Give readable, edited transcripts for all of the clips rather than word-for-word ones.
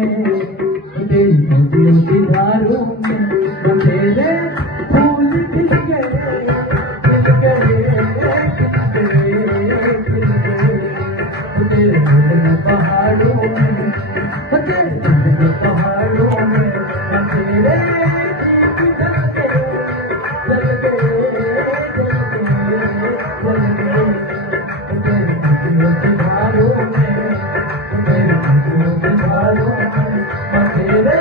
तेरी नदियों की धारों में वो तेरे फूल खिल गए, खिल गए, खिल गए, खिल गए। वो तेरे नदियों पहाड़ों में, वो तेरे नदियों पहाड़ों में, वो तेरे दीप जल गए, जल गए, जल गए, जल गए। वो तेरे नदियों की धारों में, वो तेरे नदियों की धारों में, वो तेरे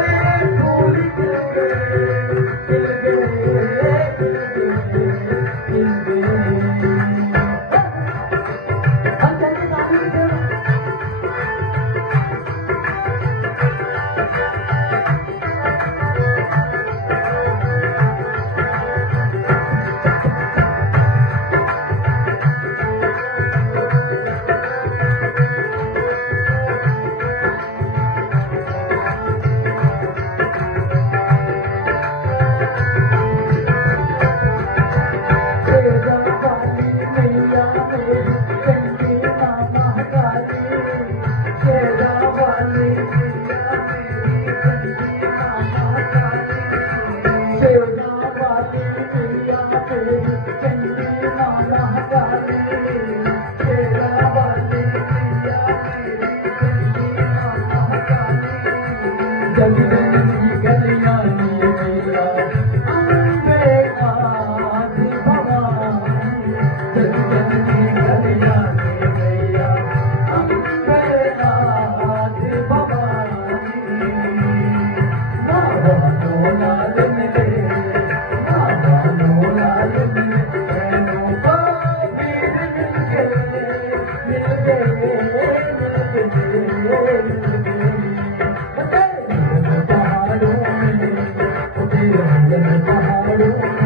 फूल खिल गए, खिल गए, खिल गए, खिल गए। पहाड़ों में